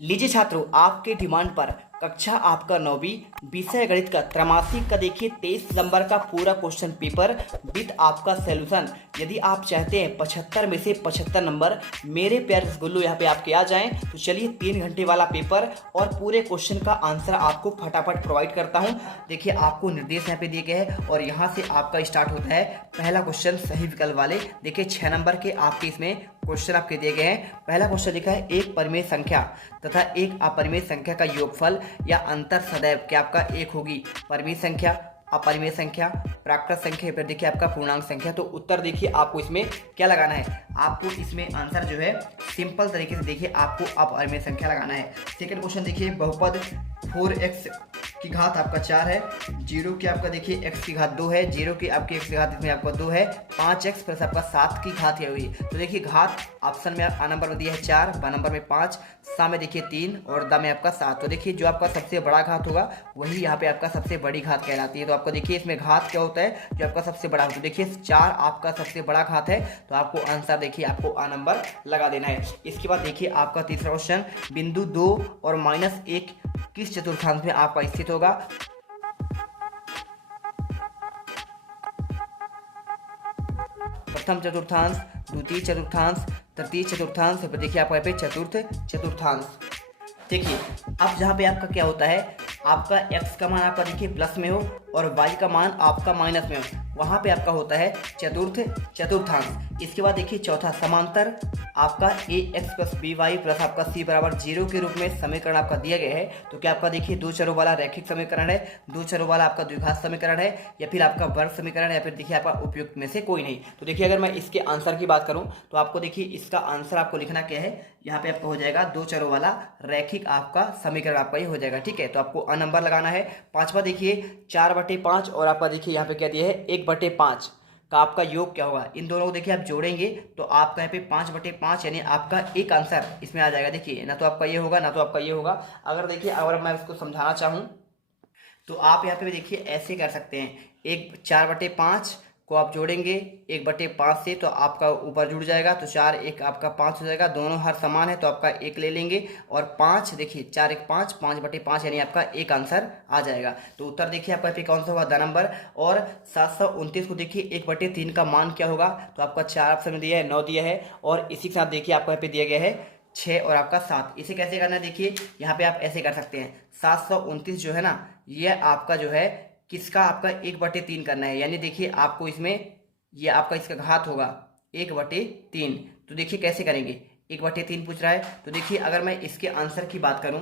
लीजिए छात्रों, आपके डिमांड पर कक्षा आपका 9वीं विषय गणित का त्रैमासिक का देखिए 23 नंबर का पूरा क्वेश्चन पेपर विद आपका सॉल्यूशन। यदि आप चाहते हैं 75 में से 75 नंबर मेरे प्यारे रसगुल्लू यहाँ पे आपके आ जाएं, तो चलिए 3 घंटे वाला पेपर और पूरे क्वेश्चन का आंसर आपको फटाफट प्रोवाइड करता हूँ। देखिए आपको निर्देश यहाँ पे दिए गए हैं और यहाँ से आपका स्टार्ट होता है पहला क्वेश्चन सही विकल्प वाले। देखिए 6 नंबर के आपके इसमें क्वेश्चन आपके दिए गए हैं। पहला क्वेश्चन लिखा है एक परिमेय संख्या तथा एक अपरिमेय संख्या का योगफल या अंतर सदैव क्या आपका एक होगी। परिमेय संख्या, अपरिमेय संख्या, प्राकृत संख्या, फिर देखिए आपका पूर्णांक संख्या। तो उत्तर देखिए आपको इसमें क्या लगाना है, आपको इसमें आंसर जो है सिंपल तरीके से देखिए आपको अपरिमेय संख्या लगाना है। सेकंड क्वेश्चन देखिए बहुपद 4x की घात आपका 4 है, 0 की आपका देखिए x की घात 2 है, 0 की आपकी x की घात इसमें आपका 2 है, 5x प्लस आपका 7 की घात है हुई। तो देखिए घात ऑप्शन में आ नंबर में दिया है 4, ब नंबर में 5, सा में देखिए 3 और द में आपका 7। तो देखिए जो आपका सबसे बड़ा घात होगा वही यहाँ पे आपका सबसे बड़ी घात कहलाती है। तो आपको देखिए इसमें घात क्या होता है, जो आपका सबसे बड़ा होता है। देखिए 4 आपका सबसे बड़ा घात है, तो आपको आंसर देखिए आपको आ नंबर लगा देना है। इसके बाद देखिए आपका तीसरा क्वेश्चन बिंदु 2 और -1 किस चतुर्थांश में आपका स्थित होगा। प्रथम चतुर्थांश, द्वितीय चतुर्थांश, तृतीय चतुर्थांश, फिर देखिए आपका यहाँ पे चतुर्थ चतुर्थांश। देखिए अब जहाँ पे आपका क्या होता है, आपका x का मान आपका देखिए प्लस में हो और y का मान आपका माइनस में हो, वहाँ पे आपका होता है चतुर्थ चतुर्थांश। इसके बाद देखिए चौथा समांतर आपका ax प्लस by प्लस आपका c बराबर 0 के रूप में समीकरण आपका दिया गया है। तो क्या आपका देखिए दो चरों वाला रैखिक समीकरण है, दो चरों वाला आपका द्विघात समीकरण है, या फिर आपका वर्ग समीकरण है, या फिर देखिए आपका उपयुक्त में से कोई नहीं। तो देखिए अगर मैं इसके आंसर की बात करूं तो आपको देखिए इसका आंसर आपको लिखना क्या है, यहाँ पे आपका हो जाएगा दो चरों वाला रैखिक आपका समीकरण आपका ये हो जाएगा। ठीक है, तो आपको अ नंबर लगाना है। पांचवा देखिए 4/5 और आपका देखिए यहाँ पे क्या दिया है 1/5 का आपका योग क्या होगा। इन दोनों को देखिए आप जोड़ेंगे तो आपका यहाँ पे 5/5 यानी आपका एक आंसर इसमें आ जाएगा। देखिए ना तो आपका ये होगा ना तो आपका ये होगा। अगर देखिए अगर मैं इसको समझाना चाहूँ तो आप यहाँ पे देखिए ऐसे कर सकते हैं, एक 4/5 को आप जोड़ेंगे 1/5 से तो आपका ऊपर जुड़ जाएगा, तो 4 1 आपका 5 हो जाएगा। दोनों हर समान है तो आपका एक ले लेंगे और 5 देखिए 4 1 5, 5/5 यानी आपका एक आंसर आ जाएगा। तो उत्तर देखिए आपका पे कौन सा हुआ, द नंबर। और 729 को देखिए 1/3 का मान क्या होगा, तो आपका 4 ऑप्शन में दिया है, 9 दिया है और इसी के साथ देखिए आपको यहाँ पे दिया गया है 6 और आपका 7। इसे कैसे करना है, देखिए यहाँ पे आप ऐसे कर सकते हैं, 729 जो है ना ये आपका जो है किसका आपका 1/3 करना है, यानी देखिए आपको इसमें ये आपका इसका घात होगा 1/3। तो देखिए कैसे करेंगे, 1/3 पूछ रहा है। तो देखिए अगर मैं इसके आंसर की बात करूं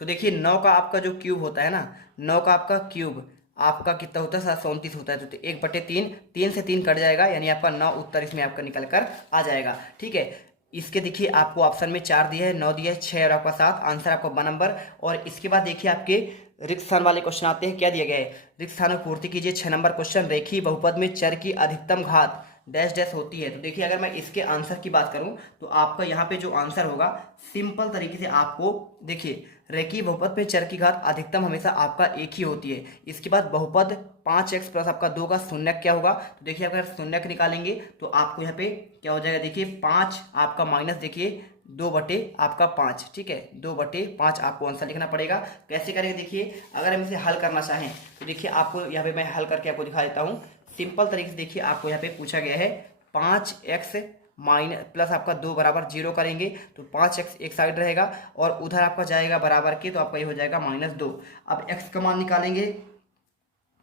तो देखिए 9 का आपका जो क्यूब होता है ना, 9 का आपका क्यूब आपका कितना होता है 729 होता है। तो 1/3, 3 से 3 कट जाएगा यानी आपका 9 उत्तर इसमें आपका निकल कर आ जाएगा। ठीक है, इसके देखिए आपको ऑप्शन में 4 दिया है, 9 दिया है, 6 और आपका 7, आंसर आपका ब नंबर। और इसके बाद देखिए आपके रिक्त स्थान वाले क्वेश्चन आते हैं। क्या दिया गया है, रिक्त स्थान में पूर्ति कीजिए। 6 नंबर क्वेश्चन, रेखीय बहुपद में चर की अधिकतम घात डैश डैश होती है। तो देखिए अगर मैं इसके आंसर की बात करूं तो आपका यहाँ पे जो आंसर होगा सिंपल तरीके से आपको देखिए रेखीय बहुपद में चर की घात अधिकतम हमेशा आपका एक ही होती है। इसके बाद बहुपद 5x प्लस आपका 2 का शून्यक क्या होगा, तो देखिए अगर शून्यक निकालेंगे तो आपको यहाँ पे क्या हो जाएगा, देखिए 5 आपका माइनस देखिए 2/5। ठीक है, 2/5 आपको आंसर लिखना पड़ेगा। कैसे करेंगे देखिए, अगर हम इसे हल करना चाहें तो देखिए आपको यहाँ पे मैं हल करके आपको दिखा देता हूँ सिंपल तरीके से। देखिए आपको यहाँ पे पूछा गया है 5x माइनस प्लस आपका 2 बराबर 0 करेंगे तो 5x एक साइड रहेगा और उधर आपका जाएगा बराबर के, तो आपका ये हो जाएगा -2। अब x का मान निकालेंगे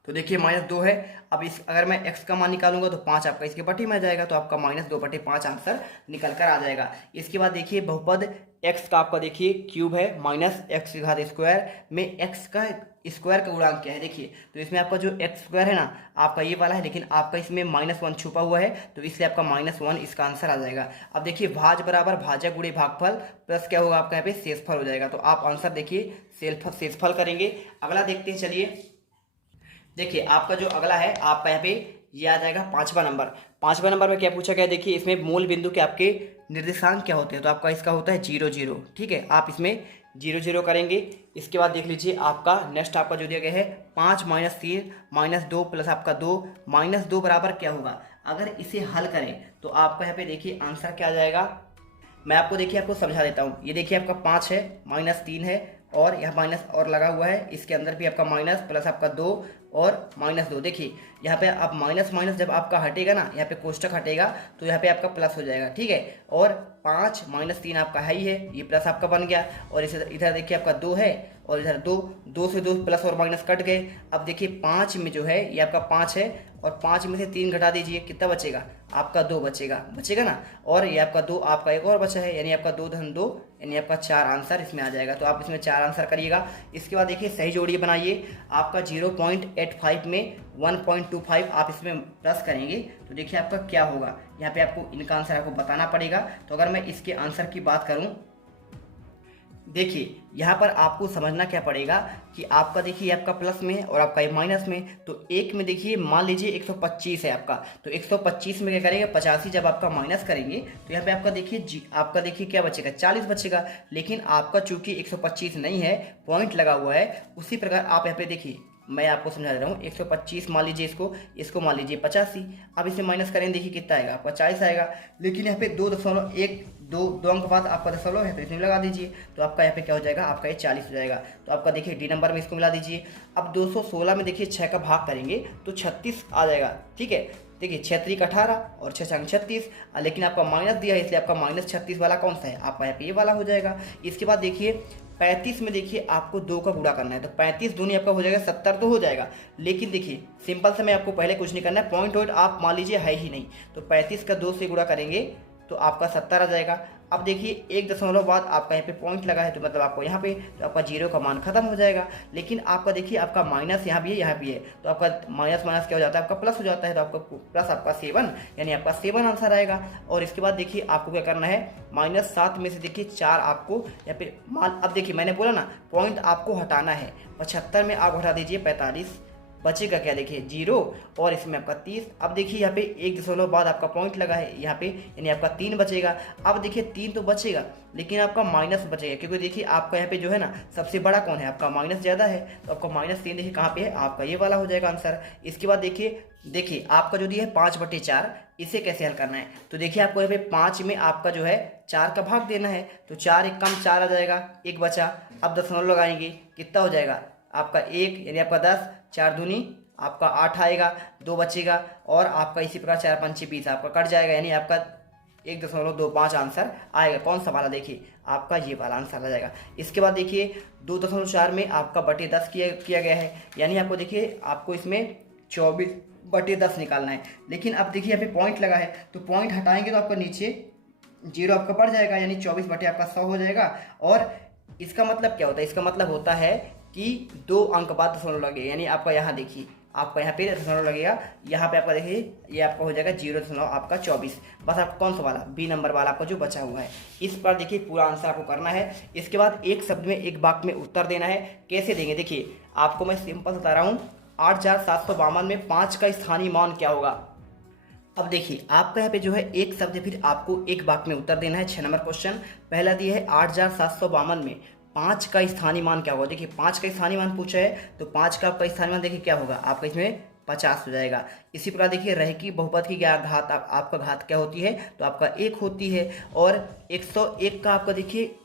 तो देखिए -2 है। अब इस अगर मैं x का मान निकालूंगा तो 5 आपका इसके बटे में आ जाएगा, तो आपका -2/5 आंसर निकल कर आ जाएगा। इसके बाद देखिए बहुपद x का आपका देखिए क्यूब है -x की घात स्क्वायर में x का स्क्वायर का गुणांक क्या है, देखिए तो इसमें आपका जो x स्क्वायर है ना आपका ये वाला है, लेकिन आपका इसमें -1 छुपा हुआ है तो इसलिए आपका -1 इसका आंसर आ जाएगा। अब देखिए भाज बराबर भाजक गुणे भागफल प्लस क्या होगा आपका यहाँ पे शेषफल हो जाएगा। तो आप आंसर देखिए शेषफल करेंगे। अगला देखते हैं, चलिए देखिए आपका जो अगला है आपका यहाँ पे ये आ जाएगा 5वां नंबर। 5वां नंबर में क्या पूछा गया है, देखिए इसमें मूल बिंदु के आपके निर्देशांक क्या होते हैं, तो आपका इसका होता है 0 0। ठीक है, आप इसमें 0 0 करेंगे। इसके बाद देख लीजिए आपका नेक्स्ट आपका जो दिया गया है 5 - 3 -2 प्लस आपका 2 -2 बराबर क्या होगा। अगर इसे हल करें तो आपका यहाँ पे देखिए आंसर क्या आ जाएगा, मैं आपको देखिए आपको समझा देता हूँ। ये देखिए आपका 5 है, -3 है, और यहाँ माइनस और लगा हुआ है, इसके अंदर भी आपका माइनस प्लस आपका 2 और -2। देखिए यहाँ पे आप माइनस माइनस जब आपका हटेगा ना, यहाँ पे कोष्टक हटेगा तो यहाँ पे आपका प्लस हो जाएगा, ठीक है। और 5 -3 आपका है ही है, ये प्लस आपका बन गया। और इसे इधर देखिए आपका 2 है, और इधर 2 से 2 प्लस और माइनस कट गए। अब देखिए 5 में जो है ये आपका 5 है, और 5 में से 3 घटा दीजिए, कितना बचेगा? आपका 2 बचेगा ना। और ये आपका 2, आपका एक और बचा है, यानी आपका 2 धन 2, यानी आपका 4 आंसर इसमें आ जाएगा। तो आप इसमें 4 आंसर करिएगा। इसके बाद देखिए सही जोड़िए बनाइए। आपका 0.85 में 1.25 आप इसमें प्लस करेंगे तो देखिए आपका क्या होगा। यहाँ पे आपको इनका आंसर आपको बताना पड़ेगा। तो अगर मैं इसके आंसर की बात करूँ, देखिए यहाँ पर आपको समझना क्या पड़ेगा कि आपका देखिए आपका प्लस में और आपका ये माइनस में। तो एक में देखिए मान लीजिए 125 है आपका, तो 125 में क्या करेंगे 85 जब आपका माइनस करेंगे तो यहाँ पे आपका देखिए क्या बचेगा, 40 बचेगा। लेकिन आपका चूंकि 125 नहीं है, पॉइंट लगा हुआ है, उसी प्रकार आप यहाँ पे देखिए मैं आपको समझा दे रहा हूँ। 125 मान लीजिए, इसको मान लीजिए 85। अब इसे माइनस करेंगे, देखिए कितना आएगा आपका 40 आएगा। लेकिन यहाँ पे 2 अंक बाद आपका दशमलव है तो इसमें लगा दीजिए, तो आपका यहाँ पे क्या हो जाएगा, आपका ये 40 हो जाएगा। तो आपका देखिए डी नंबर में इसको मिला दीजिए। अब 216 में देखिए 6 का भाग करेंगे तो 36 आ जाएगा, ठीक है। देखिए 6 × 18 और 6 × 36, लेकिन आपका माइनस दिया है इसलिए आपका -36 वाला कौन सा है, आपका यहाँ पे ये वाला हो जाएगा। इसके बाद देखिए 35 में देखिए आपको 2 का गुणा करना है, तो 35 दूनी आपका हो जाएगा 70 तो हो जाएगा। लेकिन देखिए सिंपल से मैं आपको पहले कुछ नहीं करना है, पॉइंट आप मान लीजिए है ही नहीं, तो 35 का 2 से गुणा करेंगे तो आपका 70 आ जाएगा। अब देखिए 1 दशमलव बाद आपका यहाँ पे पॉइंट लगा है, तो मतलब आपको यहाँ पे तो आपका 0 का मान खत्म हो जाएगा। लेकिन आपका देखिए आपका माइनस यहाँ भी है, यहाँ भी है, तो आपका माइनस माइनस क्या हो जाता है, आपका प्लस हो जाता है। तो आपका प्लस आपका 7, यानी आपका 7 आंसर आएगा। और इसके बाद देखिए आपको क्या करना है, -7 में से देखिए 4 आपको यहाँ पे अब देखिए मैंने बोला ना पॉइंट आपको हटाना है। 75 में आप हटा दीजिए 45, बचेगा क्या, देखिए 0, और इसमें आपका 30। अब देखिए यहाँ पे 1 दशमलव बाद आपका पॉइंट लगा है यहाँ पे, यानी आपका 3 बचेगा। अब देखिए 3 तो बचेगा, लेकिन आपका माइनस बचेगा, क्योंकि देखिए आपका यहाँ पे जो है ना सबसे बड़ा कौन है, आपका माइनस ज़्यादा है। तो आपका -3 देखिए कहाँ पे है, आपका ये वाला हो जाएगा आंसर। इसके बाद देखिए आपका जो दिया है 5/4, इसे कैसे हल करना है। तो देखिए आपको यहाँ पे 5 में आपका जो है 4 का भाग देना है, तो 4 एक कम 4 आ जाएगा, 1 बचा। अब दशमलव लगाएंगे, कितना हो जाएगा आपका 1, यानी आपका 10, 4 दूनी आपका 8 आएगा, 2 बचेगा। और आपका इसी प्रकार 4 × 5 = 20 आपका कट जाएगा, यानी आपका 1.25 आंसर आएगा। कौन सा वाला, देखिए आपका ये वाला आंसर आ जाएगा। इसके बाद देखिए 2.4 में आपका /10 किया गया है, यानी आपको देखिए आपको इसमें 24/10 निकालना है। लेकिन अब देखिए यहाँ पे पॉइंट लगा है, तो पॉइंट हटाएंगे तो आपका नीचे 0 आपका पड़ जाएगा, यानी 24 आपका 100 हो जाएगा। और इसका मतलब क्या होता है, इसका मतलब होता है कि 2 अंक बाद दशमलव लगे, यानी आपका यहाँ देखिए आपका यहाँ पे दशमलव लगेगा, यहाँ पे आपका देखिए ये आपका हो जाएगा 0.24। बस आपको कौन सा वाला, बी नंबर वाला आपका जो बचा हुआ है। इस पर देखिए पूरा आंसर आपको करना है। इसके बाद एक शब्द में एक वाक्य में उत्तर देना है। कैसे देंगे, देखिए आपको मैं सिंपल बता रहा हूँ। 8752 में 5 का स्थानीय मान क्या होगा। अब देखिए आपका यहाँ पे जो है एक शब्द है, फिर आपको एक वाक्य में उत्तर देना है। 6 नंबर क्वेश्चन पहला दिया है 8752 में 5 का स्थानीय मान क्या होगा। देखिए 5 का स्थानीय मान पूछा है, तो 5 का आपका स्थानीय मान देखिए क्या होगा, आपका इसमें 50 हो जाएगा। इसी प्रकार देखिए रहेगी बहुपद की क्या घात, आपका घात क्या होती है, तो आपका 1 होती है। और 101 का आपका देखिए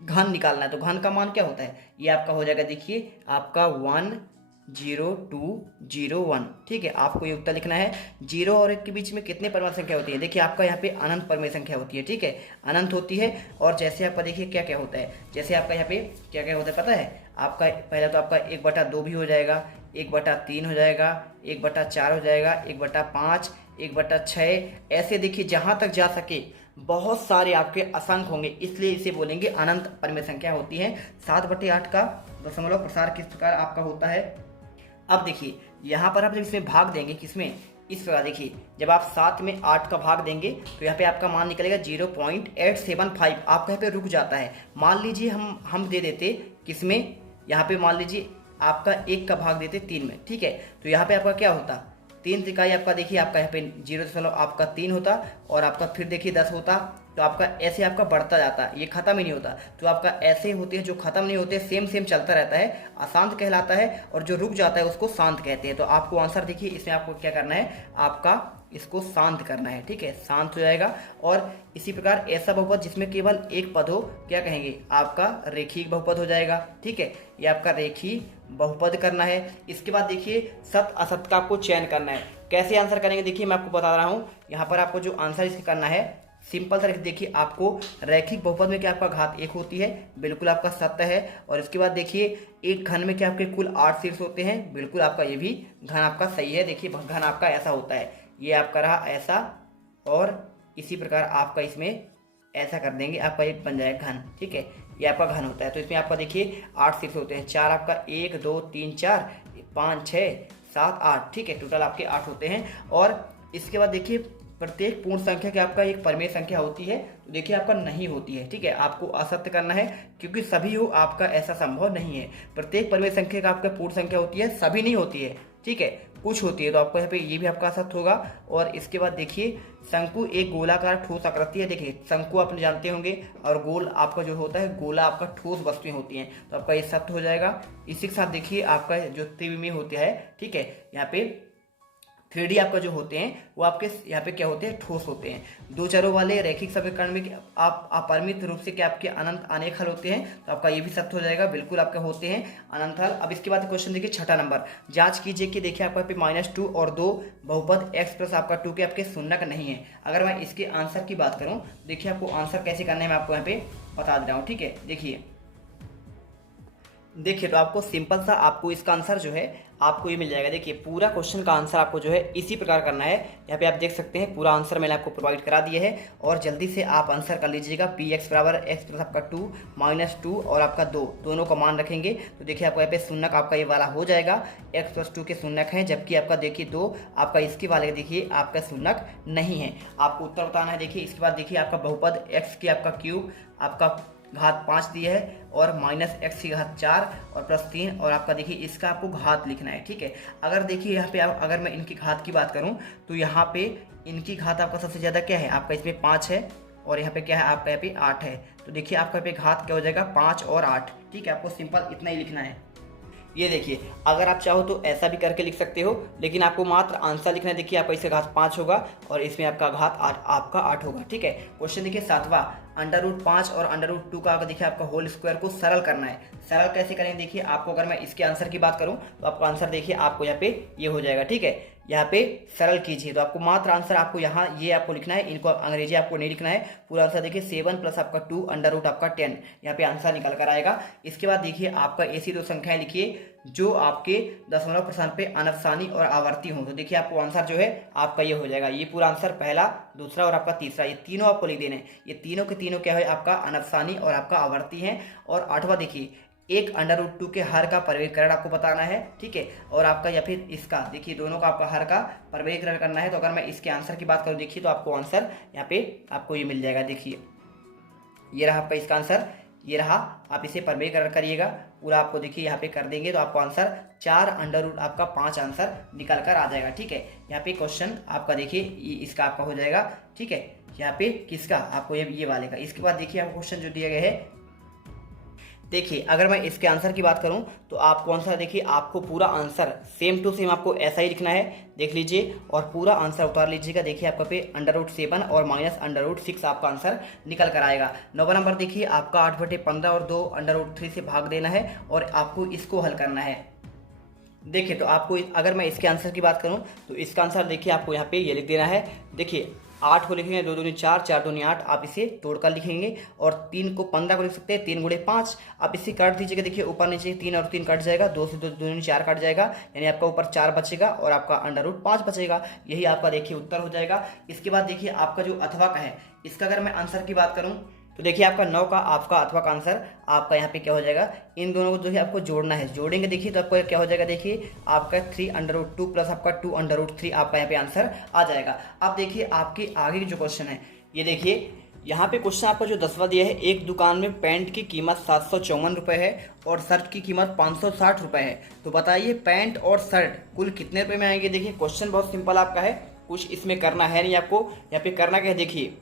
घन निकालना है, तो घन का मान क्या होता है, ये आपका हो जाएगा देखिए आपका 10201। ठीक है, आपको ये उत्तर लिखना है। 0 और 1 के बीच में कितने परमाणु संख्या होती है, देखिए आपका यहाँ पे अनंत परमाणु संख्या होती है। ठीक है, अनंत होती है। और जैसे आपका देखिए क्या क्या होता है, जैसे आपका यहाँ पे क्या क्या होता है पता है, आपका पहला तो आपका 1/2 भी हो जाएगा, 1/3 हो जाएगा, 1/4 हो जाएगा, 1/5, 1/6। ऐसे देखिए जहाँ तक जा सके बहुत सारे आपके असंख्य होंगे, इसलिए इसे बोलेंगे अनंत परमाणु संख्या होती है। 7/8 का दशमलव प्रसार किस प्रकार आपका होता है। अब देखिए यहाँ पर आप जब इसमें भाग देंगे किसमें, इस प्रकार देखिए जब आप 7 में 8 का भाग देंगे तो यहाँ पे आपका मान निकलेगा 0.875। आपका यहाँ पे रुक जाता है। मान लीजिए हम दे देते किसमें, यहाँ पे मान लीजिए आपका 1 का भाग देते 3 में। ठीक है, तो यहाँ पे आपका क्या होता, 3 तिहाई आपका देखिए आपका यहाँ पे 0 आपका 3 होता, और आपका फिर देखिए 10 होता, तो आपका ऐसे आपका बढ़ता जाता है, ये खत्म ही नहीं होता। तो आपका ऐसे होते हैं जो खत्म नहीं होते, सेम सेम चलता रहता है, अशांत कहलाता है, और जो रुक जाता है उसको शांत कहते हैं। तो आपको आंसर देखिए, इसमें आपको क्या करना है, आपका इसको शांत करना है, ठीक है, शांत हो जाएगा। और इसी प्रकार ऐसा बहुपद जिसमें केवल एक पद हो, क्या कहेंगे, आपका रेखीय बहुपद हो जाएगा, ठीक है, ये आपका रेखीय बहुपद करना है। इसके बाद देखिए सत असत का आपको चयन करना है। कैसे आंसर करेंगे देखिए, मैं आपको बता रहा हूँ। यहाँ पर आपको जो आंसर इसका करना है, सिंपल तरीके देखिए, आपको रैखिक बहुपद में क्या आपका घात 1 होती है, बिल्कुल आपका सत्य है। और इसके बाद देखिए एक घन में क्या आपके कुल 8 शीर्ष होते हैं, बिल्कुल आपका ये भी घन आपका सही है। देखिए घन आपका ऐसा होता है, ये आपका रहा ऐसा, और इसी प्रकार आपका इसमें ऐसा कर देंगे, आपका ये बन जाएगा घन, ठीक है, ये आपका घन होता है। तो इसमें आपका देखिए 8 शीर्ष होते हैं, 4 आपका 1 2 3 4 5 6 7 8, ठीक है, टोटल आपके 8 होते हैं। और इसके बाद देखिए प्रत्येक पूर्ण संख्या की आपका एक परिमेय संख्या होती है, तो देखिए आपका नहीं होती है, ठीक है, आपको असत्य करना है, क्योंकि सभी हो आपका ऐसा संभव नहीं है। प्रत्येक परिमेय संख्या का आपका पूर्ण संख्या होती है, सभी नहीं होती है, ठीक है, कुछ होती है। तो आपको यहाँ पे ये भी आपका असत्य होगा। और इसके बाद देखिए शंकु एक गोलाकार ठोस आकृति है। देखिए शंकु आपने जानते होंगे, और गोल आपका जो होता है, गोला आपका ठोस वस्तुएं होती हैं, तो आपका ये सत्य हो जाएगा। इसी के साथ देखिए आपका जो त्रिविमीय होता है, ठीक है, यहाँ पे 3D आपका जो होते हैं वो आपके यहाँ पे क्या होते हैं, ठोस होते हैं। दो चरों वाले रैखिक समीकरण में आप अपरिमित रूप से क्या आपके अनंत अनेक हल होते हैं, तो आपका ये भी सत्य हो जाएगा, बिल्कुल आपके होते हैं अनंत हल। अब इसके बाद क्वेश्चन देखिए 6ठा नंबर, जांच कीजिए कि देखिए आपका पे -2 और 2 बहुपद x प्लस आपका 2 के आपके शून्यक नहीं है। अगर मैं इसके आंसर की बात करूँ, देखिए आपको आंसर कैसे करना है मैं आपको यहाँ पे बता दे रहा हूँ, ठीक है। देखिए तो आपको सिंपल सा आपको इसका आंसर जो है आपको ये मिल जाएगा। देखिए पूरा क्वेश्चन का आंसर आपको जो है इसी प्रकार करना है। यहाँ पे आप देख सकते हैं पूरा आंसर मैंने आपको प्रोवाइड करा दिया है, और जल्दी से आप आंसर कर लीजिएगा। px बराबर x प्लस आपका 2 -2 और आपका 2 दोनों का मान रखेंगे, तो देखिए आपको यहाँ पे शून्यक आपका ये वाला हो जाएगा। x प्लस 2 के शून्यक हैं, जबकि आपका देखिए 2 आपका इसके वाले देखिए आपका शून्यक नहीं है। आपको उत्तर बताना है। देखिए इसके बाद देखिए आपका बहुपद x की आपका क्यूब आपका घात 5 दिया है, और -x की घात 4 और +3, और आपका देखिए इसका आपको घात लिखना है, ठीक है। अगर देखिए यहाँ पे अगर मैं इनकी घात की बात करूँ, तो यहाँ पे इनकी घात आपका सबसे ज़्यादा क्या है, आपका इसमें 5 है, और यहाँ पे क्या है, आपका यहाँ पे 8 है। तो देखिए आपका यहाँ पे घात क्या हो जाएगा, 5 और 8, ठीक है। आपको सिंपल इतना ही लिखना है। ये देखिए अगर आप चाहो तो ऐसा भी करके लिख सकते हो, लेकिन आपको मात्र आंसर लिखना है। देखिए आपका इसका घात 5 होगा, और इसमें आपका घात आपका 8 होगा, ठीक है। क्वेश्चन देखिए 7वां, √5 और √2 का देखिए आपका होल स्क्वायर को सरल करना है। सरल कैसे करेंगे देखिए आपको, अगर मैं इसके आंसर की बात करूं तो आपका आंसर देखिए आपको यहाँ पे ये हो जाएगा, ठीक है। यहाँ पे सरल कीजिए, तो आपको मात्र आंसर आपको यहाँ ये आपको लिखना है, इनको अंग्रेजी आपको नहीं लिखना है। पूरा आंसर देखिए 7 प्लस आपका 2 √ आपका 10, यहाँ पे आंसर निकल कर आएगा। इसके बाद देखिए आपका ऐसी दो संख्याएं लिखिए जो आपके दशमलव प्रस्थान पे अनफसानी और आवर्ती हों, तो देखिए आपको आंसर जो है आपका ये हो जाएगा। ये पूरा आंसर पहला, दूसरा और आपका तीसरा, ये तीनों आपको लिख देने। ये तीनों के तीनों क्या है, आपका अनफसानी और आपका आवर्ती हैं। और 8वां देखिए एक √2 के हर का परिवर्गीकरण आपको बताना है, ठीक है। और आपका या फिर इसका देखिए दोनों का आपका हर का परिवर्गीकरण करना है। तो अगर मैं इसके आंसर की बात करूँ देखिए, तो आपको आंसर यहाँ पे आपको ये मिल जाएगा। देखिए ये रहा आपका इसका आंसर, ये रहा, आप इसे परिवर्गीकरण करिएगा पूरा। आपको देखिए यहाँ पे कर देंगे तो आपको आंसर 4 आपका 5 आंसर निकल कर आ जाएगा, ठीक है। यहाँ पे क्वेश्चन आपका देखिए इसका आपका हो जाएगा, ठीक है। यहाँ पे किसका आपको ये वाले का। इसके बाद देखिए आपको क्वेश्चन जो दिया गया है, देखिए अगर मैं इसके आंसर की बात करूं तो आपको आंसर देखिए आपको पूरा आंसर सेम टू सेम आपको ऐसा ही लिखना है, देख लीजिए, और पूरा आंसर उतार लीजिएगा। देखिए आपका पे √7 और -√6 आपका आंसर निकल कर आएगा। 9वां नंबर देखिए आपका 8/15 और 2 √3 से भाग देना है, और आपको इसको हल करना है। देखिए तो आपको अगर मैं इसके आंसर की बात करूं तो इसका आंसर देखिए आपको यहाँ पे ये लिख देना है। देखिए 8 को लिखेंगे 2 दूनी 4, 4 दूनी 8, आप इसे तोड़कर लिखेंगे। और 3 को 15 को लिख सकते हैं 3 × 5, आप इसे काट दीजिएगा। देखिए ऊपर नीचे 3 और 3 कट जाएगा, 2 से 2 दूनी 4 कट जाएगा, यानी आपका ऊपर 4 बचेगा और आपका √5 बचेगा। यही आपका देखिए उत्तर हो जाएगा। इसके बाद देखिए आपका जो अथवा का है, इसका अगर मैं आंसर की बात करूँ तो देखिए आपका 9 का आपका अथवा का आंसर आपका यहाँ पे क्या हो जाएगा, इन दोनों को जो है आपको जोड़ना है। जोड़ेंगे देखिए तो आपको क्या हो जाएगा, देखिए आपका 3 √2 प्लस आपका 2 √3 आपका यहाँ पे आंसर आ जाएगा। अब देखिए आपके आगे की जो क्वेश्चन है, ये देखिए यहाँ पे क्वेश्चन आपका जो 10वां दिया है, एक दुकान में पैंट की कीमत 754 रुपये है और शर्ट की कीमत 560 रुपये है। तो बताइए पैंट और शर्ट कुल कितने रुपये में आएंगे। देखिए क्वेश्चन बहुत सिंपल आपका है, कुछ इसमें करना है नहीं आपको। यहाँ पे करना क्या है, देखिए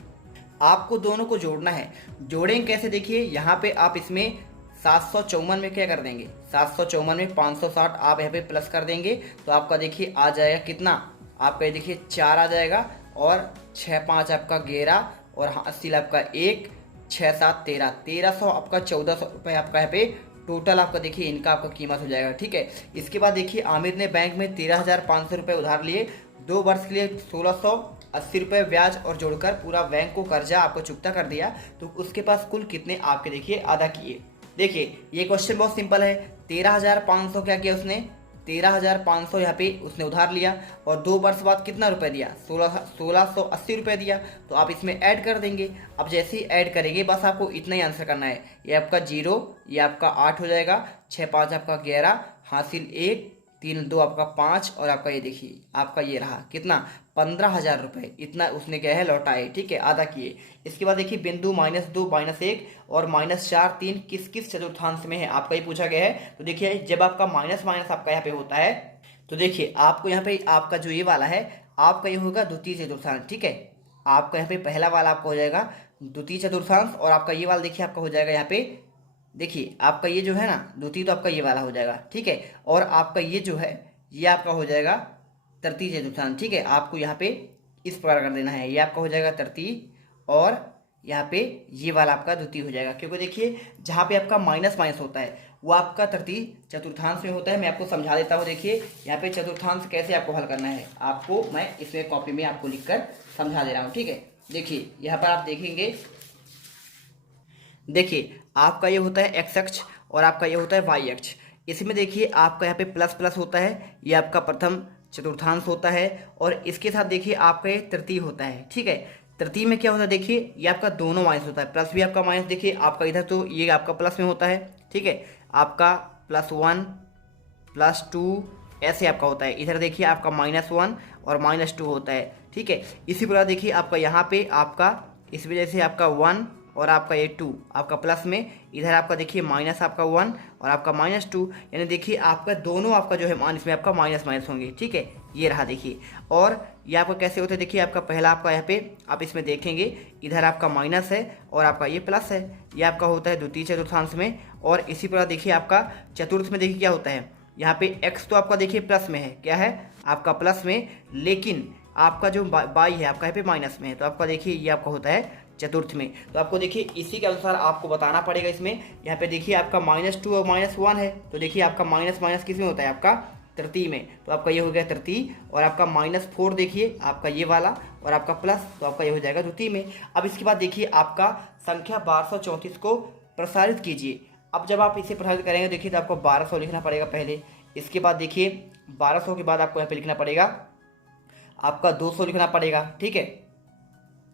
आपको दोनों को जोड़ना है। जोड़ेंगे कैसे, देखिए यहाँ पे आप इसमें 754 में क्या कर देंगे, 754 में 560 आप यहाँ पे प्लस कर देंगे तो आपका देखिए आ जाएगा कितना, आपका ये देखिए 4 आ जाएगा और 6 5 आपका 11 और हासिल आपका 1 6 7 13, 1300 आपका 1400 रुपये आपका यहाँ पे टोटल आपका देखिए इनका आपका कीमत हो जाएगा। ठीक है, इसके बाद देखिए आमिर ने बैंक में 13,500 रुपये उधार लिए, 2 वर्ष के लिए 1680 रुपये ब्याज और जोड़कर पूरा बैंक को कर्जा आपको चुकता कर दिया, तो उसके पास कुल कितने आपके देखिए अदा किए। देखिए ये क्वेश्चन बहुत सिंपल है। 13,500 क्या किया उसने, 13,500 यहाँ पे उसने उधार लिया और 2 वर्ष बाद कितना रुपए दिया, 1680 रुपये दिया, तो आप इसमें ऐड कर देंगे। अब जैसे ही ऐड करेंगे बस आपको इतना ही आंसर करना है, ये आपका 0, ये आपका 8 हो जाएगा, 6 5 आपका 11, हासिल 1 3 2 आपका 5 और आपका ये देखिए आपका ये रहा कितना 15,000 रुपये, इतना उसने क्या है लौटाए। ठीक है, आधा किए। इसके बाद देखिए बिंदु -2 -1 और -4 3 किस किस चतुर्थांश में है, आपका ही पूछा गया है। तो देखिए जब आपका माइनस माइनस आपका यहाँ पे होता है तो देखिए आपको यहाँ पे आपका जो ये वाला है आपका ये होगा द्वितीय चतुर्थांश। ठीक है, आपका यहाँ पे पहला वाला आपका हो जाएगा द्वितीय चतुर्थांश और आपका ये वाला देखिए आपका हो जाएगा यहाँ पे, देखिए आपका ये जो है ना द्वितीय तो आपका ये वाला हो जाएगा। ठीक है, और आपका ये जो है ये आपका हो जाएगा तृतीय चतुर्थांश। ठीक है, आपको यहाँ पे इस प्रकार कर देना है, ये आपका हो जाएगा तृतीय और यहाँ पे ये वाला आपका द्वितीय हो जाएगा, क्योंकि देखिए जहाँ पे आपका माइनस माइनस होता है वो आपका तृतीय चतुर्थांश में होता है। मैं आपको समझा देता हूँ, देखिए यहाँ पे चतुर्थांश कैसे आपको हल करना है, आपको मैं इसमें कॉपी में आपको लिख कर समझा दे रहा हूँ। ठीक है, देखिए यहाँ पर आप देखेंगे, देखिए आपका ये होता है एक्स अक्ष और आपका ये होता है वाई अक्ष। इसमें देखिए आपका यहाँ पे प्लस प्लस होता है, ये आपका प्रथम चतुर्थांश होता है और इसके साथ देखिए आपका ये तृतीय होता है। ठीक है, तृतीय में क्या होता है, देखिए ये आपका दोनों माइनस होता है, प्लस भी आपका माइनस, देखिए आपका इधर तो ये आपका प्लस में होता है। ठीक है, आपका +1 +2 ऐसे आपका होता है, इधर देखिए आपका -1 और -2 होता है। ठीक है, इसी प्रकार देखिए आपका यहाँ पे आपका इस वजह से आपका 1 और आपका ये 2 आपका प्लस में, इधर आपका देखिए माइनस आपका 1 और आपका -2, यानी देखिए आपका दोनों आपका जो है मान इसमें आपका माइनस माइनस होंगे। ठीक है, ये रहा देखिए, और ये आपका कैसे होता है, देखिए आपका पहला आपका यहाँ पे आप इसमें देखेंगे इधर आपका माइनस है और आपका ये प्लस है, ये आपका होता है द्वितीय चतुर्थांश में। और इसी प्रकार देखिए आपका चतुर्थ में देखिए क्या होता है, यहाँ पे x तो आपका देखिए प्लस में है, क्या है आपका प्लस में, लेकिन आपका जो बाई है आपका यहाँ पे माइनस में है, तो आपका देखिए ये आपका होता है चतुर्थ में। तो आपको देखिए इसी के अनुसार आपको बताना पड़ेगा। इसमें यहाँ पे देखिए आपका -2 और -1 है, तो देखिए आपका माइनस माइनस किस में होता है, आपका तृतीय में, तो आपका ये हो गया तृतीय। और आपका -4 देखिए आपका ये वाला और आपका प्लस, तो आपका ये हो जाएगा द्वितीय में। अब इसके बाद देखिए आपका संख्या 1234 को प्रसारित कीजिए। अब जब आप इसे प्रसारित करेंगे देखिए तो आपको 1200 लिखना पड़ेगा पहले, इसके बाद देखिए 1200 के बाद आपको यहाँ पे लिखना पड़ेगा आपका 200 लिखना पड़ेगा। ठीक है,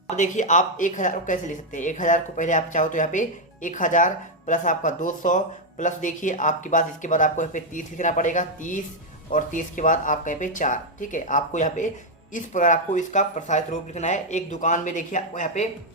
अब देखिए आप 1000 को कैसे ले सकते हैं, 1000 को पहले आप चाहो तो यहाँ पे 1000 प्लस आपका 200 प्लस देखिए आपके पास इसके बाद आपको यहाँ पे 30 लिखना पड़ेगा, 30 और 30 के बाद आपका यहाँ पे 4। ठीक है, आपको यहाँ पे इस प्रकार आपको इसका प्रसारित रूप लिखना है। एक दुकान में देखिए आपको यहाँ पे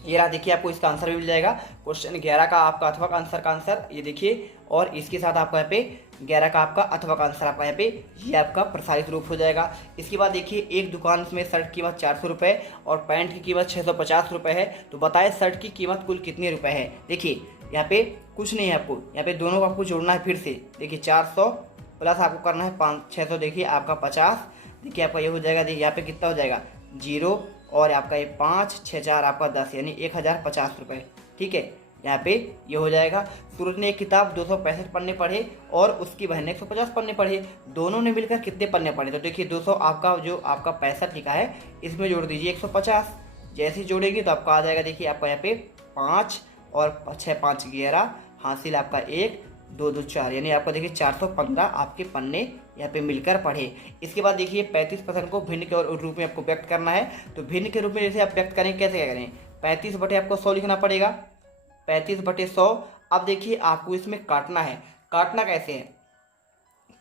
ये रहा, देखिए आपको इसका आंसर भी मिल जाएगा, क्वेश्चन 11 का आपका अथवा का आंसर का आंसर ये देखिए, और इसके साथ आपका यहाँ पे 11 का आपका अथवा का आंसर आपका यहाँ पे ये आपका प्रसारित रूप हो जाएगा। इसके बाद देखिए एक दुकान में शर्ट की कीमत 400 रुपये और पैंट की कीमत 650 रुपये है, तो बताए शर्ट की कीमत कुल कितने रुपये है। देखिए यहाँ पे कुछ नहीं है, आपको यहाँ पे दोनों को आपको जोड़ना है फिर से, देखिए 400 प्लस आपको करना है 600, देखिए आपका 50, देखिए आपका ये हो जाएगा, देखिए यहाँ पे कितना हो जाएगा 0 और आपका ये 5 6 4 आपका 10, यानी 1050 रुपये। ठीक है, यहाँ पे ये हो जाएगा। सूरज ने एक किताब 265 पन्ने पढ़े और उसकी बहन ने 150 पन्ने पढ़े, दोनों ने मिलकर कितने पन्ने पढ़े, तो देखिए 200 आपका जो आपका 65 लिखा है इसमें जोड़ दीजिए 150, जैसे जोड़ेंगे तो आपका आ जाएगा, देखिए आपका यहाँ पे 5 और 6 5 11, हासिल आपका 1 2 2 4, यानी आपका देखिए 415 आपके पन्ने यहाँ पे मिलकर पढ़े। इसके बाद देखिए 35% को भिन्न के रूप में आपको व्यक्त करना है, तो भिन्न के रूप में जैसे आप व्यक्त करें कैसे क्या करें, 35 बटे आपको 100 लिखना पड़ेगा, 35 बटे 100। अब देखिए आपको इसमें काटना है, काटना कैसे है,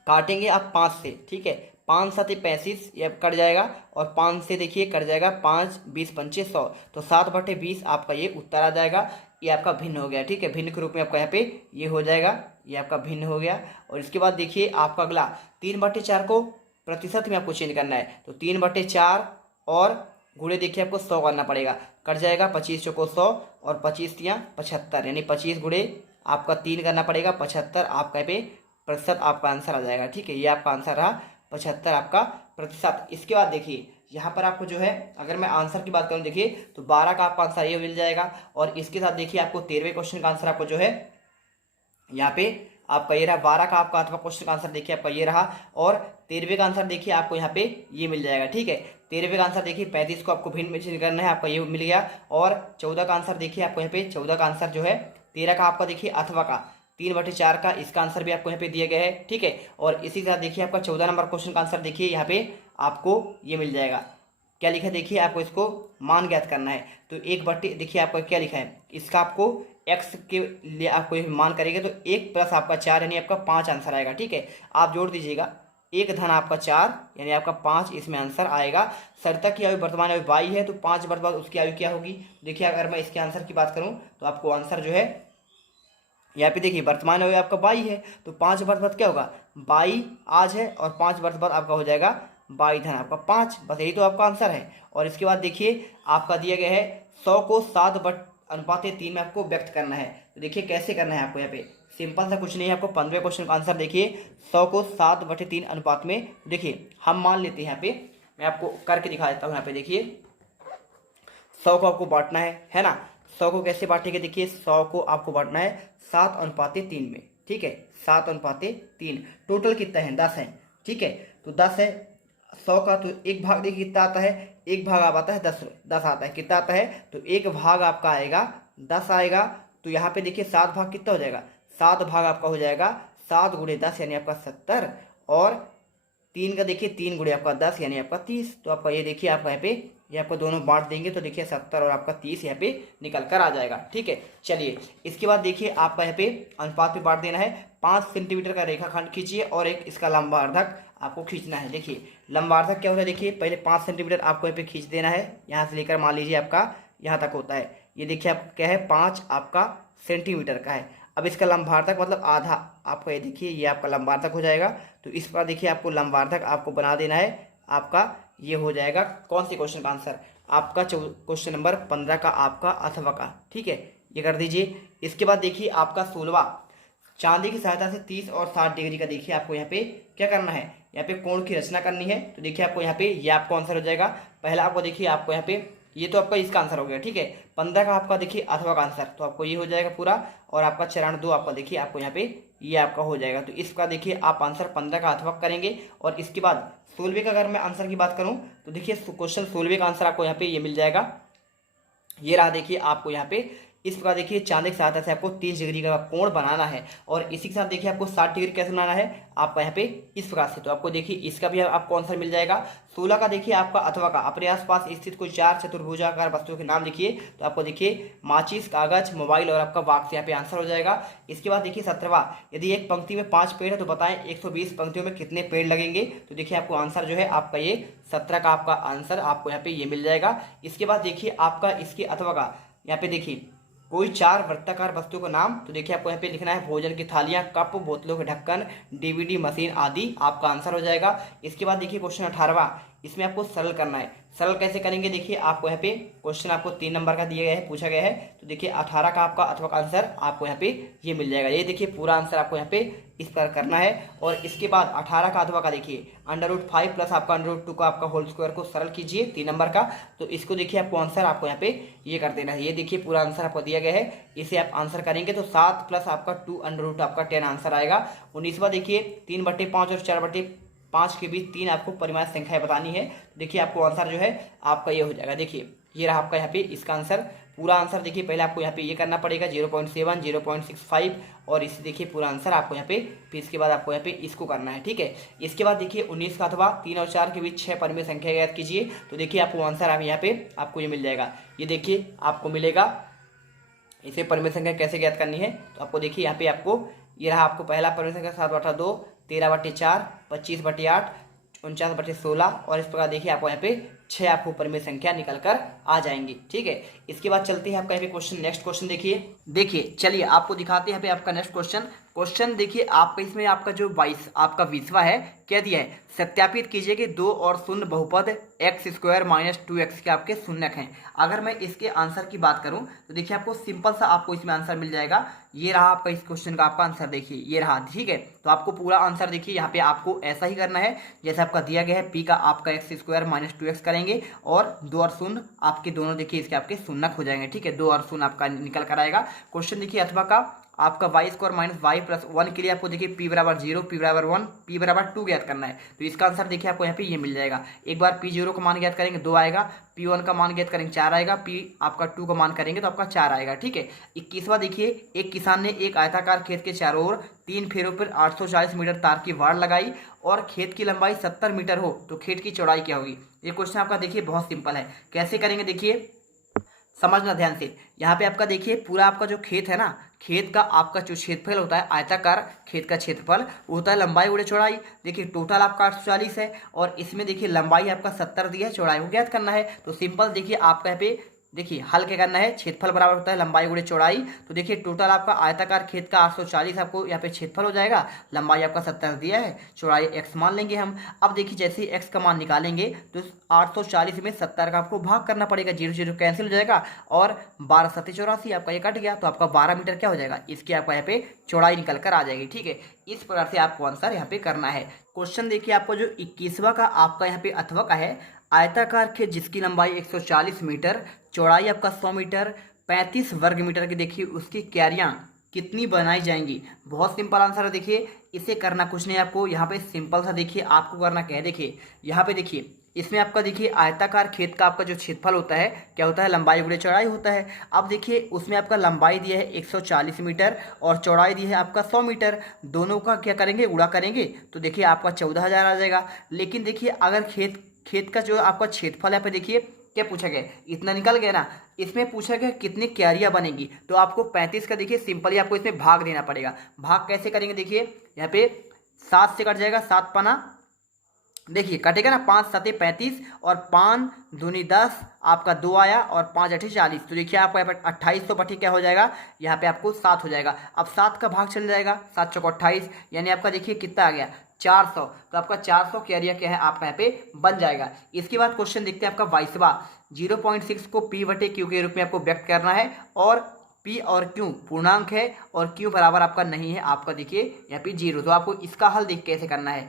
काटेंगे आप 5 से। ठीक है, 5 7 35 ये कट जाएगा और 5 से देखिए कट जाएगा 5 20 पंचे 100, तो 7 बटे 20 आपका ये उत्तर आ जाएगा, ये आपका भिन्न हो गया। ठीक है, भिन्न के रूप में आपका यहाँ पे ये हो जाएगा, ये आपका भिन्न हो गया। और इसके बाद देखिए आपका अगला 3 बटे 4 को प्रतिशत में आपको चेंज करना है, तो 3 बटे 4 और गुणे देखिए आपको 100 करना पड़ेगा, कट जाएगा 25 चौको 100 और 25 तियाँ 75, यानी 25 गुणे आपका 3 करना पड़ेगा 75, आपका पे प्रतिशत आपका आंसर आ जाएगा। ठीक है, ये आपका आंसर रहा 75 आपका प्रतिशत। इसके बाद देखिए यहाँ पर आपको जो है, अगर मैं आंसर की बात करूँ देखिए तो 12 का आपका आंसर ये मिल जाएगा। और इसके साथ देखिए आपको 13वें क्वेश्चन का आंसर आपको जो है यहाँ पे आपका ये रहा, 12 का आपका अथवा क्वेश्चन का आंसर देखिए आपका ये रहा, और 13वें का आंसर देखिए आपको यहाँ पे ये मिल जाएगा। ठीक है, 13वें का आंसर देखिए 35 को आपको भिन्न में चिन्ह करना है, आपका ये मिल गया। और 14 का आंसर देखिए आपको यहाँ पे 14 का आंसर जो है 13 का आपका देखिए अथवा का 3/4 का, इसका आंसर भी आपको यहाँ पे दिया गया है। ठीक है, और इसी के साथ देखिए आपका 14 नंबर क्वेश्चन का आंसर देखिए यहाँ पे आपको ये मिल जाएगा। क्या लिखा है देखिए, आपको इसको मान ज्ञात करना है। तो 1/, देखिए आपका क्या लिखा है, इसका आपको x के लिए आपको मान करेंगे तो 1 प्लस आपका 4 यानी आपका 5 आंसर आएगा। ठीक है, आप जोड़ दीजिएगा 1 धन आपका 4 यानी आपका 5 इसमें आंसर आएगा। सरिता की आयु वर्तमान आयु 22 है, तो 5 वर्ष बाद उसकी आयु क्या होगी। देखिए अगर मैं इसके आंसर की बात करूँ तो आपको आंसर जो है यहाँ पे देखिए वर्तमान आयु आपका 22 है, तो 5 वर्ष बाद क्या होगा, 22 आज है और 5 वर्ष बाद आपका हो जाएगा 22 धन आपका 5, बस यही तो आपका आंसर है। और इसके बाद देखिए आपका दिया गया है 100 को 7/3 में आपको व्यक्त करना है। तो देखिए कैसे करना है आपको, यहाँ पे सिंपल सा कुछ नहीं है। आपको 15वें क्वेश्चन का आंसर देखिए 100 को 7/3 अनुपात में, देखिए हम मान लेते हैं यहाँ पे, मैं आपको करके दिखा देता हूँ। यहाँ पे देखिए 100 को आपको बांटना है ना। 100 को कैसे बांटेंगे, देखिए 100 को आपको बांटना है 7/3 में। ठीक है, 7/3, टोटल कितना है 10 है। ठीक है, तो 10 है 100 का, तो एक भाग देखिए कितना आता है, एक भाग आप आता है 10 आता है, कितना आता है, तो एक भाग आपका आएगा 10 आएगा। तो यहाँ पे देखिए 7 भाग कितना हो जाएगा, 7 भाग आपका हो जाएगा 7 गुणे 10 यानी आपका 70, और 3 का देखिए 3 गुणे आपका 10 यानी आपका 30। तो आपका ये देखिए आपका यहाँ पे ये आपको दोनों बांट देंगे तो देखिए 70 और आपका 30 यहाँ पे निकल कर आ जाएगा। ठीक है, चलिए इसके बाद देखिए आपका यहाँ पे अनुपात पे बांट देना है। 5 सेंटीमीटर का रेखाखंड खींचिए और एक इसका लंबार्धक आपको खींचना है। देखिए लंबार्धक क्या होता है, देखिए पहले 5 सेंटीमीटर आपको यहाँ पे खींच देना है, यहाँ से लेकर मान लीजिए आपका यहाँ तक होता है। ये देखिए आप क्या है 5 आपका सेंटीमीटर का है। अब इसका लंबार्धक मतलब आधा आपका, ये देखिए ये आपका लंबार्धक हो जाएगा। तो इस पर देखिए आपको लंबार्धक आपको बना देना है, आपका ये हो जाएगा कौन से क्वेश्चन का आंसर, आपका क्वेश्चन नंबर 15 का आपका अथवा का। ठीक है, ये कर दीजिए। इसके बाद देखिए आपका 16वां, चांदी की सहायता से 30 और 60 डिग्री का देखिए आपको यहाँ पे क्या करना है, यहाँ पे कोण की रचना करनी है। तो देखिए आपको यहाँ पे ये आपको आंसर हो जाएगा। पहला आपको देखिए आपको यहाँ पे ये तो आपका इसका आंसर हो गया। ठीक है, 15 का आपका देखिए अथवा का आंसर, तो आपको ये हो जाएगा पूरा, और आपका चरण 2 आपका देखिए आपको यहाँ पे ये आपका हो जाएगा। तो इसका देखिए आप आंसर 15 का अथवा करेंगे। और इसके बाद 16वें का अगर मैं आंसर की बात करूं तो देखिए क्वेश्चन 16वें का आंसर आपको यहाँ पे ये मिल जाएगा। ये रहा देखिए आपको यहाँ पे इस प्रकार देखिए चांदी की सहायता से आपको 30 डिग्री का कोण बनाना है। और इसी के साथ देखिए आपको 60 डिग्री कैसे बनाना है आपका यहाँ पे इस प्रकार से। तो आपको देखिए इसका भी आपको आंसर मिल जाएगा। 16 का देखिए आपका अथवा का, अपने आसपास स्थित कोई 4 चतुर्भुजाकार वस्तुओं के नाम लिखिए। तो आपको देखिए माचिस, कागज, मोबाइल और आपका वाक्स यहाँ पे आंसर हो जाएगा। इसके बाद देखिए 17वां, यदि एक पंक्ति में 5 पेड़ है तो बताएं 120 पंक्तियों में कितने पेड़ लगेंगे। तो देखिए आपको आंसर जो है आपका ये 17 का आपका आंसर आपको यहाँ पे ये मिल जाएगा। इसके बाद देखिए आपका इसके अथवा का यहाँ पे देखिए कोई 4 वृत्ताकार वस्तुओं का नाम। तो देखिए आपको यहाँ पे लिखना है भोजन की थालियां, कप, बोतलों के ढक्कन, डीवीडी मशीन आदि, आपका आंसर हो जाएगा। इसके बाद देखिए क्वेश्चन 18वां, इसमें आपको सरल करना है। सरल कैसे करेंगे, देखिए आपको यहाँ पे क्वेश्चन आपको 3 नंबर का दिया गया है, पूछा गया है। तो देखिए 18 का आपका अथवा का आंसर आपको यहाँ पे ये मिल जाएगा। ये देखिए पूरा आंसर आपको यहाँ पे इस पर करना है। और इसके बाद 18 का अथवा का देखिए √5 प्लस आपका √2 का आपका होल स्क्वायर को सरल कीजिए 3 नंबर का। तो इसको देखिए आपको आंसर आपको यहाँ पे ये कर देना है। ये देखिए पूरा आंसर आपको दिया गया है, इसे आप आंसर करेंगे तो 7 प्लस आपका 2 √, आपका 10 आंसर आएगा। 19वां देखिए 3/5 और 4/5 के बीच 3 आपको परिमाण संख्याएं बतानी है। देखिए आपको आंसर जो है आपका ये हो जाएगा। देखिए ये रहा आपका यहाँ पे इसका आंसर, पूरा आंसर देखिए पहले आपको यहाँ पे ये करना पड़ेगा 0.7, 0.65 और इसे देखिए पूरा आंसर आपको यहाँ पे, फिर इसके बाद आपको यहाँ पे इसको करना है। ठीक है, इसके बाद देखिए 19 का अथवा 3 और 4 के बीच 6 परिमेय संख्या याद कीजिए। तो देखिए आपको आंसर आप यहाँ पे आपको ये मिल जाएगा। ये देखिए आपको मिलेगा, इसे परिमेय संख्या कैसे ज्ञात करनी है। तो आपको देखिए यहाँ पे आपको ये रहा आपको पहला परिमेय संख्या 7/2, 13/4, 25/8, 49/16 और इस प्रकार देखिए आपको यहाँ पे 6 आपको परिमेय संख्या निकल कर आ जाएंगी। ठीक है, इसके बाद चलते हैं आपका यहाँ पे क्वेश्चन, नेक्स्ट क्वेश्चन देखिए चलिए आपको दिखाते हैं यहाँ पे आपका नेक्स्ट क्वेश्चन क्वेश्चन देखिए आपका इसमें आपका जो 22 आपका 20वां है, क्या दिया है, सत्यापित कीजिए कि 2 और शून्य बहुपद एक्स स्क्वायर माइनस 2x के आपके शून्यक हैं। अगर मैं इसके आंसर की बात करूं तो देखिए आपको सिंपल सा आपको इसमें आंसर मिल जाएगा। ये रहा आपका इस क्वेश्चन का आपका आंसर, देखिए ये रहा, ठीक है। तो आपको पूरा आंसर देखिए यहाँ पे आपको ऐसा ही करना है जैसे आपका दिया गया है, p का आपका एक्स स्क्वायर माइनस 2x करेंगे और 2 और शून्य आपके दोनों देखिए इसके आपके शून्यक हो जाएंगे, ठीक है। 2 और शून्य आपका निकल कर आएगा। क्वेश्चन देखिए अथवा का आपका y square minus y plus 1 के लिए आपको देखिए p बराबर 0, p बराबर 1, p बराबर 2 ज्ञात करना है। तो इसका आंसर देखिए आपको यहाँ पे ये मिल जाएगा। एक बार p0 का मान ज्ञात करेंगे 2 आएगा, p1 का मान ज्ञात करेंगे 4 आएगा, p आपका 2 का मान करेंगे तो आपका 4 आएगा, ठीक है। 21वां देखिए, एक किसान ने एक आयताकार खेत के चारों ओर 3 फेरों पर 840 मीटर तार की वाड़ लगाई और खेत की लंबाई 70 मीटर हो तो खेत की चौड़ाई क्या होगी। ये क्वेश्चन आपका देखिए बहुत सिंपल है। कैसे करेंगे देखिए, समझना ध्यान से। यहाँ पे आपका देखिए पूरा आपका जो खेत है ना, खेत का आपका जो क्षेत्रफल होता है, आयताकार खेत का क्षेत्रफल वो होता है लंबाई गुणे चौड़ाई। देखिए टोटल आपका 840 है और इसमें देखिए लंबाई आपका 70 दिया है, चौड़ाई को ज्ञात करना है। तो सिंपल देखिए आपका यहाँ पे देखिए हल क्या करना है, क्षेत्रफल बराबर होता है लंबाई गुणे चौड़ाई। तो देखिए टोटल आपका आयताकार खेत का 840 आपको यहाँ पे क्षेत्रफल हो जाएगा, लंबाई आपका 70 दिया है, चौड़ाई x मान लेंगे हम। अब देखिए जैसे ही x का मान निकालेंगे तो 840 में 70 का आपको भाग करना पड़ेगा, 0 0 कैंसिल हो जाएगा और 12 7 84 आपका ये कट गया तो आपका 12 मीटर क्या हो जाएगा, इसकी आपका यहाँ पे चौड़ाई निकल कर आ जाएगी, ठीक है। इस प्रकार से आपको आंसर यहाँ पे करना है। क्वेश्चन देखिए आपको जो 21वां का आपका यहाँ पे अथवा का है, आयताकार खेत जिसकी लंबाई 140 मीटर, चौड़ाई आपका 100 मीटर, 35 वर्ग मीटर की देखिए उसकी क्यारियाँ कितनी बनाई जाएंगी। बहुत सिंपल आंसर है, देखिए इसे करना कुछ नहीं आपको, यहाँ पे सिंपल सा देखिए आपको करना क्या है, देखिए यहाँ पे देखिए इसमें आपका देखिए आयताकार खेत का आपका जो क्षेत्रफल होता है क्या होता है, लंबाई गुणे चौड़ाई होता है। अब देखिए उसमें आपका लंबाई दिया है 140 मीटर और चौड़ाई दी है आपका 100 मीटर, दोनों का क्या करेंगे, गुणा करेंगे तो देखिए आपका 14,000 आ जाएगा। लेकिन देखिए अगर खेत का जो आपका क्षेत्रफल है पे देखिए क्या पूछा गया, इतना निकल गया ना, इसमें पूछा गया कितनी क्यारियां बनेगी। तो आपको 35 का देखिए सिंपली आपको इसमें भाग देना पड़ेगा। भाग कैसे करेंगे, देखिए यहाँ पे 7 से कट जाएगा, 7 पना देखिए कटेगा ना, 5 7 35 और 5 दूनी 10 आपका 2 आया और 5 8 40। तो देखिए आपका यहाँ पर 2800 पट्टी क्या हो जाएगा, यहाँ पे आपको 7 हो जाएगा। अब 7 का भाग चल जाएगा, 7 चौक 28 यानी आपका देखिए कितना आ गया 400। तो आपका 400 क्यारिया क्या है आपका यहाँ पे बन जाएगा। इसके बाद क्वेश्चन देखते हैं आपका 22वां, 0.6 को p बटे q के रूप में आपको व्यक्त करना है और p और q पूर्णांक है और q बराबर आपका नहीं है, आपका देखिए यहाँ पे 0। तो आपको इसका हल देख कैसे करना है,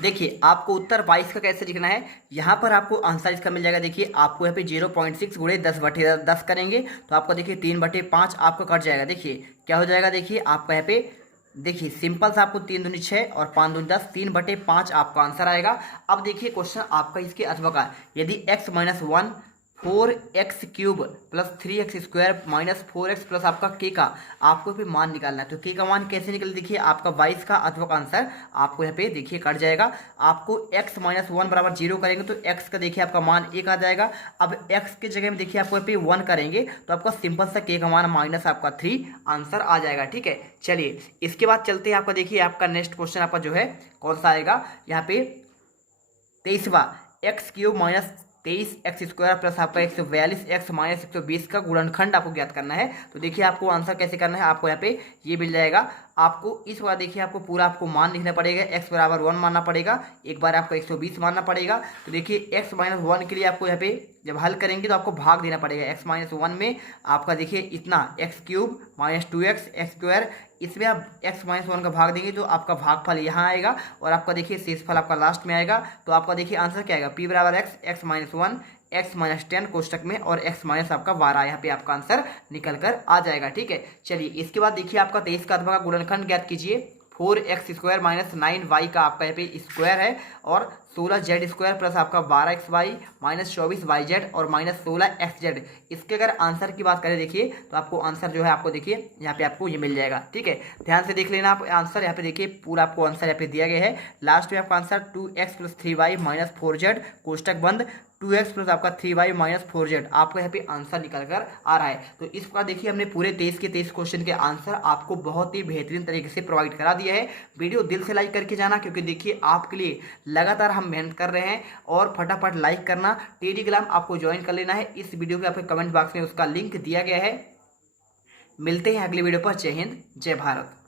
देखिए आपको उत्तर 22 का कैसे लिखना है, यहाँ पर आपको आंसर इसका मिल जाएगा। देखिए आपको यहाँ पे 0.6 गुणे 10/10 करेंगे तो आपका देखिए 3/5 आपका कट जाएगा। देखिए क्या हो जाएगा, देखिए आपका यहाँ पे देखिए सिंपल सा आपको 3 दूनी 6 और 5 दूनी 10, 3/5 आपका आंसर आएगा। अब देखिए क्वेश्चन आपका इसके अथवा का, यदि x - 1 4x³ plus 3x² minus 4x plus आपका k का आपको पे मान निकालना है। तो k का मान कैसे निकले, देखिए आपका 22 का अथवा का आंसर आपको यहाँ पे देखिए कट जाएगा। आपको x - 1 बराबर 0 करेंगे तो x का देखिए आपका मान 1 आ जाएगा। अब x के जगह में देखिए आपको यहाँ पे 1 करेंगे तो आपका सिंपल सा k का मान माइनस आपका 3 आंसर आ जाएगा, ठीक है। चलिए इसके बाद चलते हैं, आपका देखिए आपका नेक्स्ट क्वेश्चन आपका जो है कौन सा आएगा, यहाँ पे 23वां, x³ माइनस 23x² प्लस आपका 142x माइनस 120 का गुणनखंड आपको ज्ञात करना है। तो देखिए आपको आंसर कैसे करना है, आपको यहाँ पे ये मिल जाएगा। आपको इस बार देखिए आपको पूरा आपको मान लिखना पड़ेगा, x बराबर 1 मानना पड़ेगा, एक बार आपको 120 मानना पड़ेगा। तो देखिए x - 1 के लिए आपको यहाँ पे जब हल करेंगे तो आपको भाग देना पड़ेगा। x - 1 में आपका देखिए इतना x³ माइनस 2x x², इसमें आप x - 1 का भाग देंगे तो आपका भागफल यहाँ आएगा और आपका देखिए शेषफल आपका लास्ट में आएगा। तो आपका देखिए आंसर क्या आएगा, p बराबर x 1 x - 10 कोष्टक में और x माइनस आपका 12, यहाँ पे आपका आंसर निकल कर आ जाएगा, ठीक है। चलिए इसके बाद देखिए आपका 23 का अथवा का गुणनखंड ज्ञात कीजिए। 4x² माइनस 9y का आपका यहाँ पे स्क्वायर है और 16z² प्लस आपका 12xy माइनस 24yz और माइनस 16xz। इसके अगर आंसर की बात करें देखिए तो आपको आंसर जो है आपको देखिए यहाँ पे आपको ये मिल जाएगा, ठीक है। ध्यान से देख लेना आप आंसर, यहाँ पे देखिए पूरा आपको आंसर यहाँ पे दिया गया है। लास्ट में आपका answer 2x plus 3y minus 4z कोष्टक बंद 2x प्लस आपका 3y माइनस 4z आपको यहाँ पे आंसर निकल कर आ रहा है। तो इस प्रकार देखिए हमने पूरे 23 के 23 क्वेश्चन के आंसर आपको बहुत ही बेहतरीन तरीके से प्रोवाइड करा दिया है। वीडियो दिल से लाइक करके जाना, क्योंकि देखिए आपके लिए लगातार हम मेहनत कर रहे हैं और फटाफट लाइक करना। टेलीग्राम आपको ज्वाइन कर लेना है, इस वीडियो के आपके कमेंट बॉक्स में उसका लिंक दिया गया है। मिलते हैं अगले वीडियो पर। जय हिंद, जय भारत।